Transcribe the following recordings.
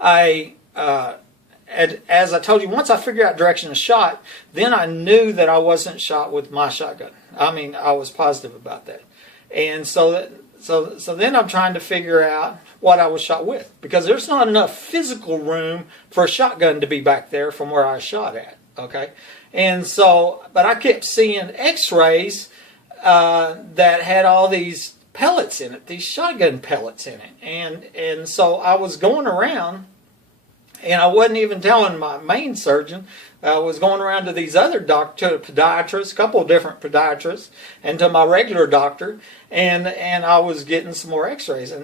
as I told you, once I figured out direction of shot, then I knew that I wasn't shot with my shotgun. I mean, I was positive about that. And so then I'm trying to figure out what I was shot with, because there's not enough physical room for a shotgun to be back there from where I shot at. Okay, and so, but I kept seeing X-rays that had all these pellets in it, these shotgun pellets in it, and so I was going around. And I wasn't even telling my main surgeon. I was going around to these other podiatrists, a couple of different podiatrists, and to my regular doctor, and I was getting some more X-rays,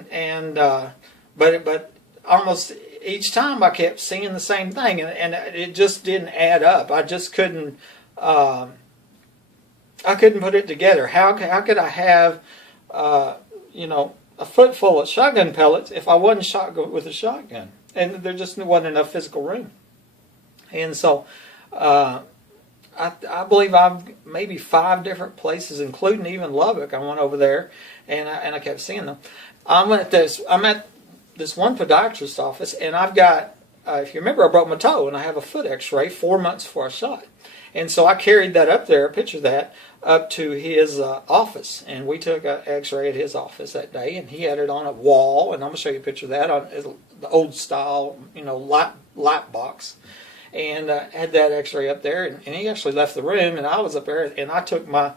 but almost each time I kept seeing the same thing, and it just didn't add up. I just couldn't. I couldn't put it together. How could I have, a foot full of shotgun pellets if I wasn't shot with a shotgun? And there just wasn't enough physical room. And so I believe I've maybe 5 different places, including even Lubbock. I went over there, and I kept seeing them. I'm at this one podiatrist's office, and I've got, if you remember, I broke my toe, and I have a foot X-ray 4 months before I shot. And so I carried that up there, a picture of that, up to his office, and we took an X-ray at his office that day, and he had it on a wall, and I'm going to show you a picture of that on the old style, light box, and had that X-ray up there, and he actually left the room, and I was up there, and I took my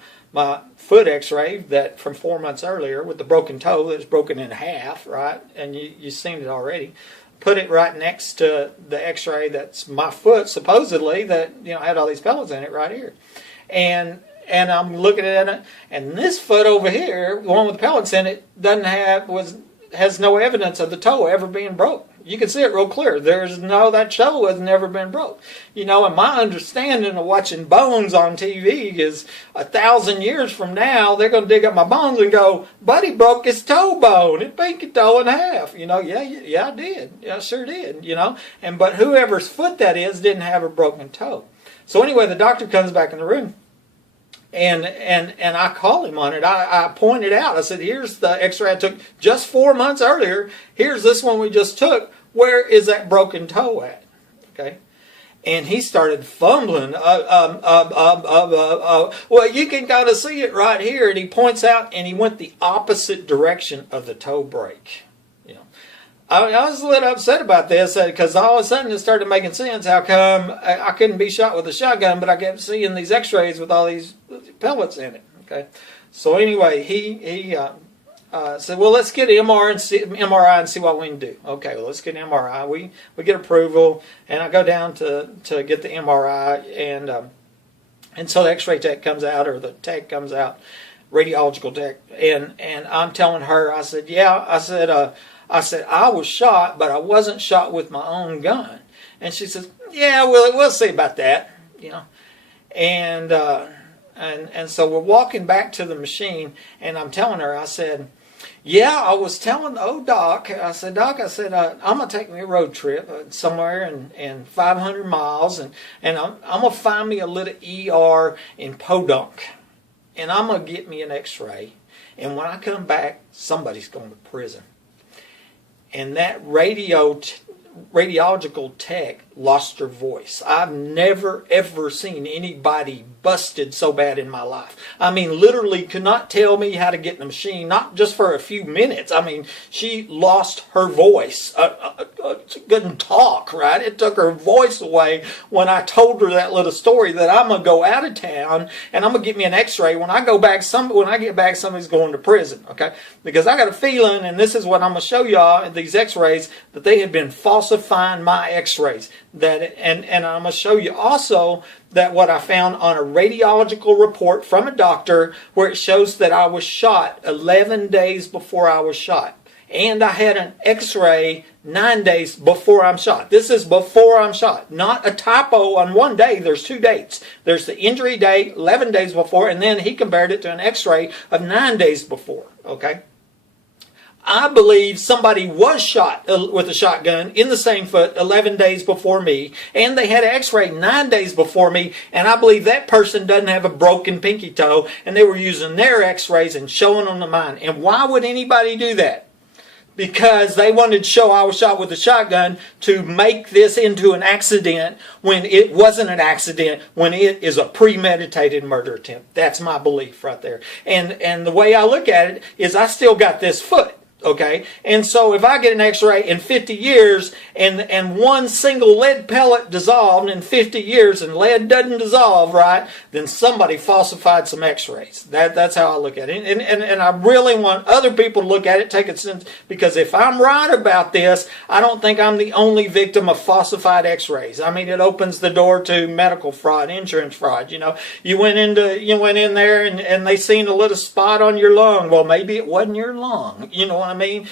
foot X-ray that from 4 months earlier with the broken toe that was broken in half, right, and you've seen it already. Put it right next to the X-ray that's my foot, supposedly, that had all these pellets in it right here, and I'm looking at it, and this foot over here, the one with the pellets in it, has no evidence of the toe ever being broke. You can see it real clear. That toe has never been broke. And my understanding of watching bones on TV is 1,000 years from now, they're going to dig up my bones and go, "Buddy broke his toe bone, his pinky toe in half." Yeah, I did. Yeah, I sure did. But whoever's foot that is didn't have a broken toe. So anyway, the doctor comes back in the room. And I called him on it. I pointed out. I said, "Here's the X-ray I took just 4 months earlier. Here's this one we just took. Where is that broken toe at?" Okay, and he started fumbling. Well, you can kind of see it right here. And he points out, and he went the opposite direction of the toe break. I was a little upset about this because all of a sudden it started making sense. How come I couldn't be shot with a shotgun, but I kept seeing these X-rays with all these pellets in it? Okay, so anyway, he said, "Well, let's get an MRI and see what we can do." Okay, well, let's get an MRI. We get approval, and I go down to get the MRI, and so the X-ray tech comes out, or the tech comes out, radiological tech, and I'm telling her, I said, "Yeah," I said, "I was shot, but I wasn't shot with my own gun." And she says, "Yeah, we'll see about that." And so we're walking back to the machine, and I'm telling her, I said, "Yeah, I was telling the old doc." I said, "Doc," I said, "I'm gonna take me a road trip somewhere in 500 miles, and I'm gonna find me a little ER in Podunk, and I'm gonna get me an X-ray, and when I come back, somebody's going to prison." And that radiological tech lost her voice. I've never, ever seen anybody busted so bad in my life. I mean, literally could not tell me how to get in the machine, not just for a few minutes. I mean, she lost her voice. Couldn't talk, right? It took her voice away when I told her that little story that I'm going to go out of town and I'm going to get me an X-ray. When I get back, somebody's going to prison, okay? Because I got a feeling, and this is what I'm going to show y'all in these X-rays, that they had been falsifying my X-rays. And I'm going to show you also that what I found on a radiological report from a doctor where it shows that I was shot 11 days before I was shot. And I had an X-ray 9 days before I'm shot. This is before I'm shot. Not a typo on one day. There's 2 dates. There's the injury date, 11 days before, and then he compared it to an X-ray of 9 days before. Okay? I believe somebody was shot with a shotgun in the same foot 11 days before me, and they had an X-ray 9 days before me, and I believe that person doesn't have a broken pinky toe, and they were using their X-rays and showing them to mine. And why would anybody do that? because they wanted to show I was shot with a shotgun to make this into an accident when it wasn't an accident, when it is a premeditated murder attempt. That's my belief right there. And the way I look at it is I still got this foot. Okay, and so if I get an x-ray in 50 years and one single lead pellet dissolved in 50 years and lead doesn't dissolve, right, then somebody falsified some x-rays. That's how I look at it. And I really want other people to look at it, take it sense, because if I'm right about this, I don't think I'm the only victim of falsified x-rays. I mean, it opens the door to medical fraud, insurance fraud. You know, you went in there and they seen a little spot on your lung. Well, maybe it wasn't your lung. You know what I mean,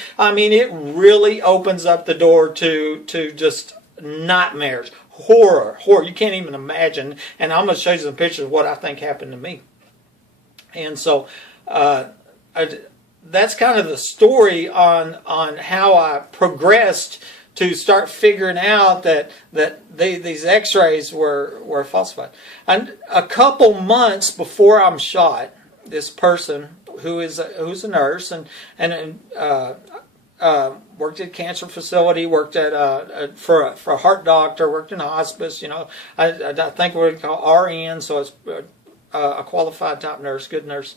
it really opens up the door to just nightmares, horror. You can't even imagine. And I'm going to show you some pictures of what I think happened to me. And so that's kind of the story on how I progressed to start figuring out that these x-rays were falsified. And a couple months before I'm shot, this person who's a nurse and worked at a cancer facility, worked at for a heart doctor, worked in a hospice. You know, I think what we call RN, so it's a qualified type nurse, good nurse,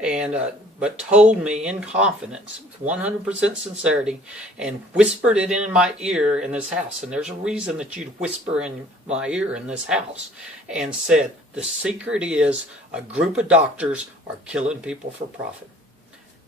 and but told me in confidence, with 100% sincerity, and whispered it in my ear in this house. And there's a reason that you'd whisper in my ear in this house, and said, the secret is a group of doctors are killing people for profit.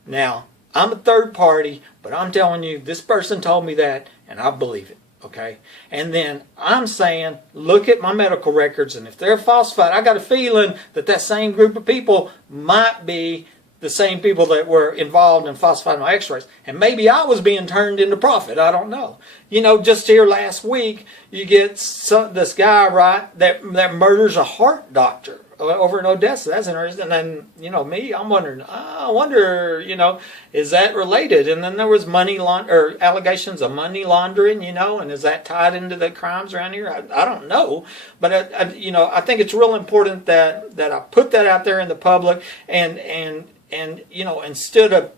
Now, I'm a third party, but I'm telling you, this person told me that, and I believe it. Okay? And then I'm saying, look at my medical records, and if they're falsified, I got a feeling that that same group of people might be the same people that were involved in falsifying my x-rays. And maybe I was being turned into profit. I don't know. You know, just here last week, you get this guy, right, that murders a heart doctor over in Odessa. That's interesting. And then, you know, me, I'm wondering, I wonder, you know, is that related? And then there was allegations of money laundering, you know, and is that tied into the crimes around here? I don't know. But, you know, I think it's real important that I put that out there in the public and you know, instead of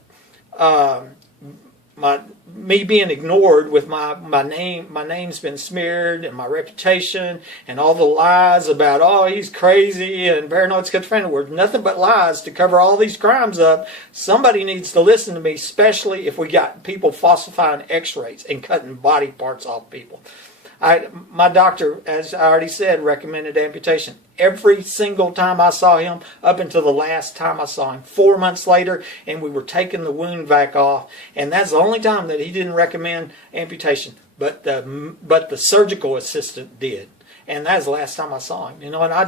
me being ignored with my name's been smeared and my reputation and all the lies about, oh, he's crazy and paranoid schizophrenic. We're nothing but lies to cover all these crimes up. Somebody needs to listen to me, especially if we got people falsifying x-rays and cutting body parts off people. My doctor, as I already said, recommended amputation. Every single time I saw him, up until the last time I saw him, 4 months later, and we were taking the wound vac off, and that's the only time that he didn't recommend amputation. But the surgical assistant did, and that's the last time I saw him. You know, and I